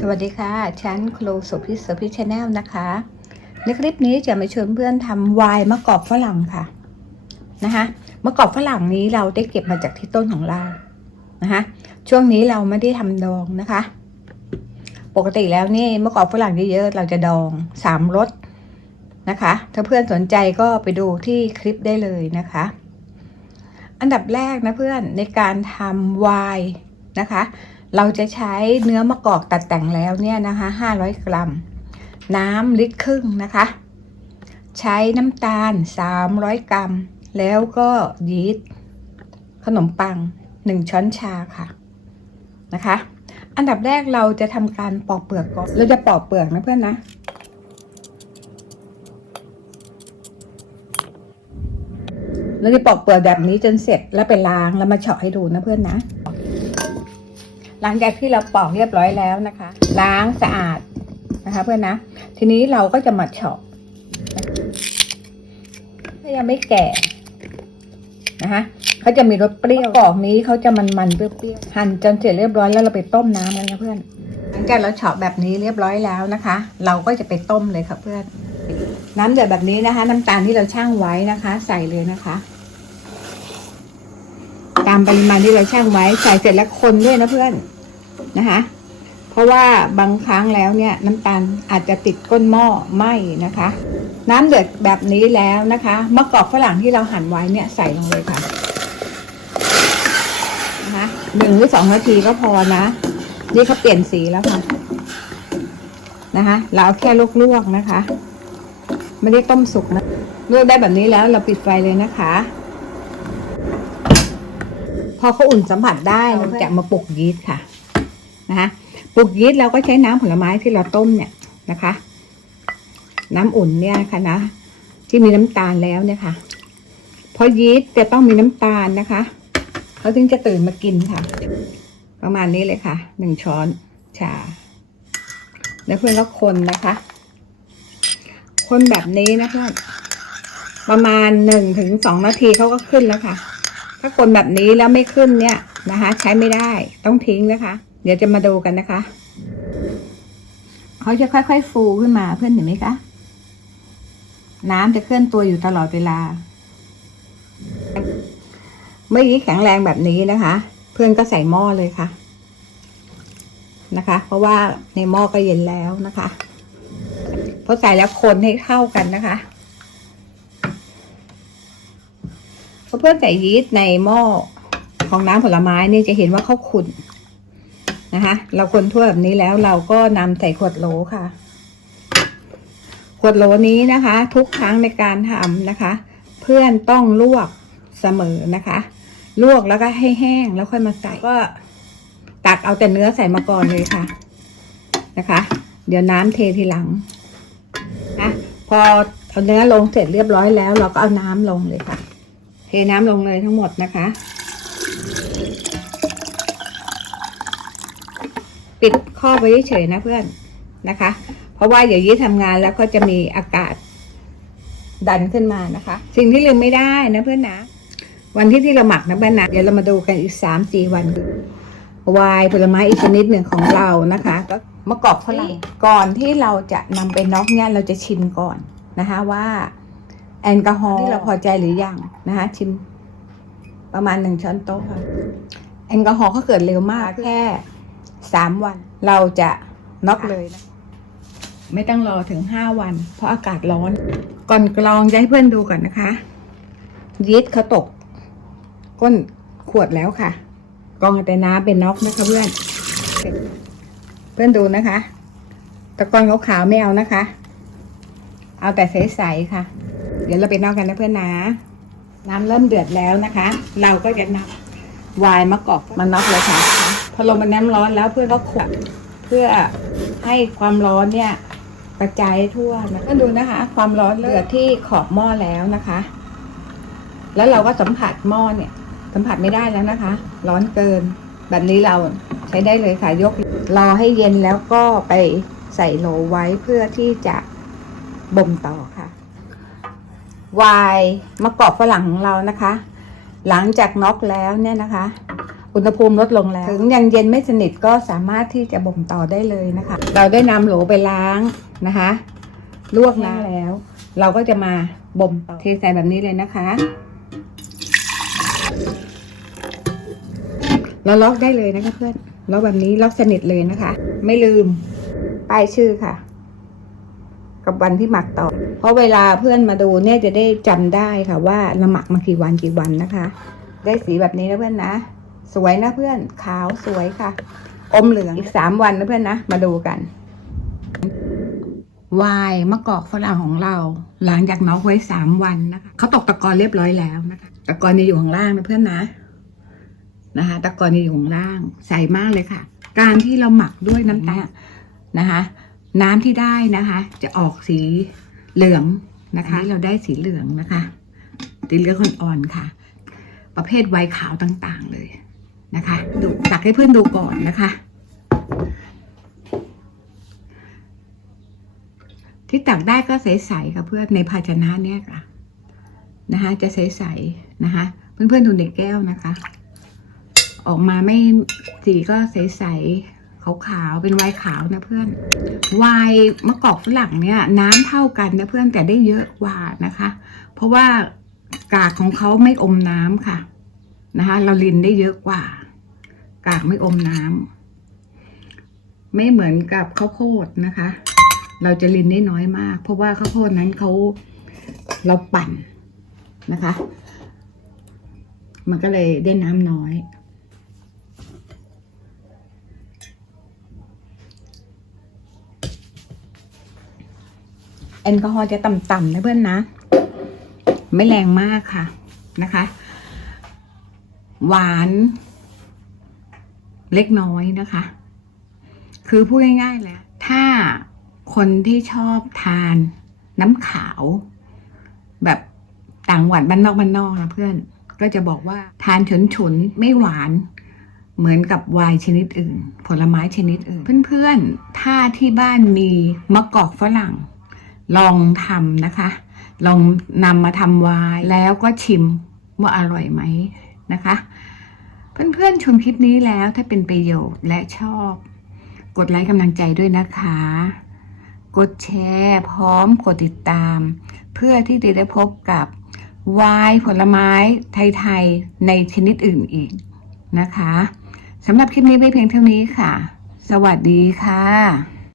สวัสดีค่ะฉันโครูสุพิสพิชแนลนะคะ ในคลิปนี้จะมาชวนเพื่อนทำไวน์มะกอกฝรั่งค่ะ นะคะมะกอกฝรั่งนี้เราได้เก็บมาจากที่ต้นของเรา นะคะ ช่วงนี้เราไม่ได้ทำดองนะคะ ปกติแล้วนี่มะกอกฝรั่งเยอะๆเราจะดองสามรสนะคะ ถ้าเพื่อนสนใจก็ไปดูที่คลิปได้เลยนะคะ อันดับแรกนะเพื่อนในการทำไวน์นะคะ เราจะใช้เนื้อมะกอกตัดแต่งแล้วเนี่ยนะคะ500 กรัม น้ำลิตรครึ่งนะคะ ใช้น้ำตาล 300 กรัม แล้วก็ยีสต์ขนมปัง 1 ช้อนชาค่ะนะคะ อันดับแรกเราจะทำการปอกเปลือกก่อนเราจะปอกเปลือกนะเพื่อนนะ เราจะปอกเปลือกแบบนี้จนเสร็จแล้วไปล้างแล้วมาเฉาะให้ดูนะเพื่อนนะ หลังจากที่เราปอกเรียบร้อยแล้วนะคะ ล้างสะอาดนะคะ เพื่อนนะ ทีนี้เราก็จะมาเฉาะถ้ายังไม่แก่นะคะเขาจะมีรสเปรี้ยวกอกนี้เขาจะมันๆเปรี้ยวๆหั่นจนเสร็จเรียบร้อยแล้วเราไปต้มน้ำแล้วนะเพื่อน หลังจากเราเฉาะแบบนี้เรียบร้อยแล้วนะคะ เราก็จะไปต้มเลยค่ะเพื่อน น้ำเดือดแบบนี้นะคะ น้ำตาลที่เราช่างไว้นะคะ ใส่เลยนะคะ ตามปริมาณที่เราช่างไว้ ใส่เสร็จแล้วคนด้วยนะเพื่อนนะคะ เพราะว่าบางครั้งแล้วเนี่ย น้ำตาลอาจจะติดก้นหม้อไหมนะคะ น้ำเดือดแบบนี้แล้วนะคะมะกอกฝรั่งที่เราหั่นไว้เนี่ยใส่ลงเลยค่ะนะคะหนึ่งหรือสองนาทีก็พอนะ นี่เขาเปลี่ยนสีแล้วค่ะนะคะ เราเอาแค่ลวกๆนะคะ ไม่ได้ต้มสุกนะลวกได้แบบนี้แล้วเราปิดไฟเลยนะคะ พอเขาอุ่นสัมผัสได้เราจะมาปลุกยีสต์ค่ะนะคะปลุกยีสต์เราก็ใช้น้ำผลไม้ที่เราต้มเนี่ยนะคะ น้ำอุ่นเนี่ยค่ะนะที่มีน้ำตาลแล้วเนี่ยค่ะเพราะยีสต์จะต้องมีน้ำตาลนะคะเขาถึงจะตื่นมากินค่ะ ประมาณนี้เลยค่ะหนึ่งช้อนชาแล้วเพื่อนก็คนนะคะ คนแบบนี้นะคะประมาณหนึ่งถึงสองนาทีเขาก็ขึ้นแล้วค่ะ ถ้าคนแบบนี้แล้วไม่ขึ้นเนี่ยนะคะ ใช้ไม่ได้ต้องทิ้งนะคะ เดี๋ยวจะมาดูกันนะคะเขาจะค่อยๆ ฟูขึ้นมาเพื่อนเห็นไหมคะน้ำจะเคลื่อนตัวอยู่ตลอดเวลา เมื่อกี้แข็งแรงแบบนี้นะคะ เพื่อนก็ใส่หม้อเลยค่ะ นะคะ เพราะว่าในหม้อก็เย็นแล้วนะคะ พอใส่แล้วคนให้เข้ากันนะคะพอเพื่อนใส่ยีสต์ในหม้อของน้ำผลไม้นี่จะเห็นว่าเขาขุ่นนะคะ เราคนทั่วแบบนี้แล้วเราก็นำใส่ขวดโหลค่ะ ขวดโหลนี้นะคะ ทุกครั้งในการทำนะคะ เพื่อนต้องลวกเสมอนะคะ ลวกแล้วก็ให้แห้งแล้วค่อยมาใส่ก็ตักเอาแต่เนื้อใส่มาก่อนเลยค่ะนะคะ เดี๋ยวน้ำเททีหลัง พอเอาเนื้อลงเสร็จเรียบร้อยแล้ว เราก็เอาน้ำลงเลยค่ะ เทน้ำลงเลยทั้งหมดนะคะ ปิดข้อไว้เฉยนะเพื่อนนะคะ เพราะว่าเดี๋ยวยี่ทำงานแล้วก็จะมีอากาศดันขึ้นมานะคะ สิ่งที่ลืมไม่ได้นะเพื่อนนะ วันที่ที่เราหมักนะเพื่อนนะเดี๋ยวเรามาดูกันอีกสามสี่วันวายผลไม้อีกชนิดหนึ่งของเรานะคะก็ มะกอกฝรั่งก่อนที่เราจะนำไปน็อกเนี่ยเราจะชิมก่อนนะคะว่าแอลกอฮอล์ที่เราพอใจหรือยังนะคะชิมประมาณหนึ่งช้อนโต๊ะค่ะแอลกอฮอล์เขาเกิดเร็วมากแค่สามวัน เราจะน็อกเลยนะไม่ต้องรอถึงห้าวัน เพราะอากาศร้อน ก่อนกรองจะให้เพื่อนดูก่อนนะคะยีสต์เขาตก ก้นขวดแล้วค่ะ กรองแต่น้ำเป็นน็อกนะคะเพื่อน เพื่อนดูนะคะ ตะกอนขาวๆไม่เอานะคะ เอาแต่ใสๆค่ะ เดี๋ยวเราไปนอกกันนะเพื่อนนะ น้ำเริ่มเดือดแล้วนะคะ เราก็จะนำไวน์มะกอกมาน็อกเลยค่ะ พอลงมาน้ำร้อนแล้วเพื่อนก็ขวดเพื่อให้ความร้อนเนี่ยกระจายทั่วนะก็ดูนะคะ ความร้อนเดือดที่ขอบหม้อแล้วนะคะ แล้วเราก็สัมผัสหม้อเนี่ย สัมผัสไม่ได้แล้วนะคะ ร้อนเกิน แบบนี้เรา ใช้ได้เลยค่ะยกรอให้เย็นแล้วก็ไปใส่โหลไว้เพื่อที่จะบ่มต่อค่ะวน์มะกอกฝรั่งของเรานะคะ หลังจากน็อกแล้วเนี่ยนะคะ อุณหภูมิลดลงแล้วถึงยังเย็นไม่สนิทก็สามารถที่จะบ่มต่อได้เลยนะคะ เราได้นำโหลไปล้างนะคะ ลวกน้ำแล้ว เราก็จะมาบ่มต่อเทใส่แบบนี้เลยนะคะเราล็อกได้เลยนะคะเพื่อน ล็อกแบบนี้ล็อกสนิทเลยนะคะ ไม่ลืมป้ายชื่อค่ะ กับวันที่หมักต่อ เพราะเวลาเพื่อนมาดูเนี่ยจะได้จำได้ค่ะว่าเราหมักมากี่วันกี่วันนะคะ ได้สีแบบนี้นะเพื่อนนะ สวยนะเพื่อนขาวสวยค่ะ อมเหลืองอีกสามวันนะเพื่อนนะมาดูกันวายมะกอกฝรั่งของเรา หลังจากน็อกไว้สามวันนะคะเขาตกตะกอนเรียบร้อยแล้วนะคะ ตะกอนจะอยู่ข้างล่างนะเพื่อนนะ นะคะตะกอนจะอยู่ข้างล่างใสมากเลยค่ะ การที่เราหมักด้วยน้ำตาลนะคะ น้ำที่ได้นะคะ จะออกสีเหลืองนะคะเราได้สีเหลืองนะคะสีเหลืองอ่อนๆค่ะ ประเภทไวน์ขาวต่างๆเลยนะคะดูตักให้เพื่อนดูก่อนนะคะ ที่ตักได้ก็ใสๆค่ะเพื่อนในภาชนะเนี่ยค่ะนะคะ จะใสๆนะคะ เพื่อนๆดูในแก้วนะคะ ออกมาไม่สีก็ใสๆขาวๆเป็นไวน์ขาวนะเพื่อนไวน์มะกอกฝรั่งเนี่ย น้ำเท่ากันนะเพื่อนแต่ได้เยอะกว่านะคะ เพราะว่ากากของเขาไม่อมน้ำค่ะนะคะ เราลินได้เยอะกว่า กากไม่อมน้ำไม่เหมือนกับข้าวโพดนะคะ เราจะลินได้น้อยมาก เพราะว่าข้าวโพดนั้นเขาเราปั่นนะคะ มันก็เลยได้น้ำน้อย แอลกอฮอล์จะต่ำๆนะเพื่อนนะ ไม่แรงมากค่ะนะคะ หวาน เล็กน้อยนะคะ คือพูดง่ายๆแหละถ้าคนที่ชอบทานน้ำขาว แบบต่างหวัดบ้านนอกบ้านนอกนะเพื่อน ก็จะบอกว่าทานฉุนๆไม่หวานเหมือนกับวน์ชนิดอื่น ผลไม้ชนิดอื่น เพื่อนๆ ถ้าที่บ้านมีมะกอกฝรั่ง ลองทำนะคะ ลองนำมาทำไวน์แล้วก็ชิมว่าอร่อยไหมนะคะ เพื่อนๆชมคลิปนี้แล้วถ้าเป็นประโยชน์และชอบ กดไลค์กำลังใจด้วยนะคะ กดแชร์พร้อมกดติดตาม เพื่อที่จะได้พบกับวน์ผลไม้ไทยๆในชนิดอื่นอีกนะคะสำหรับคลิปนี้ไม่เพียงเท่านี้ค่ะ สวัสดีค่ะ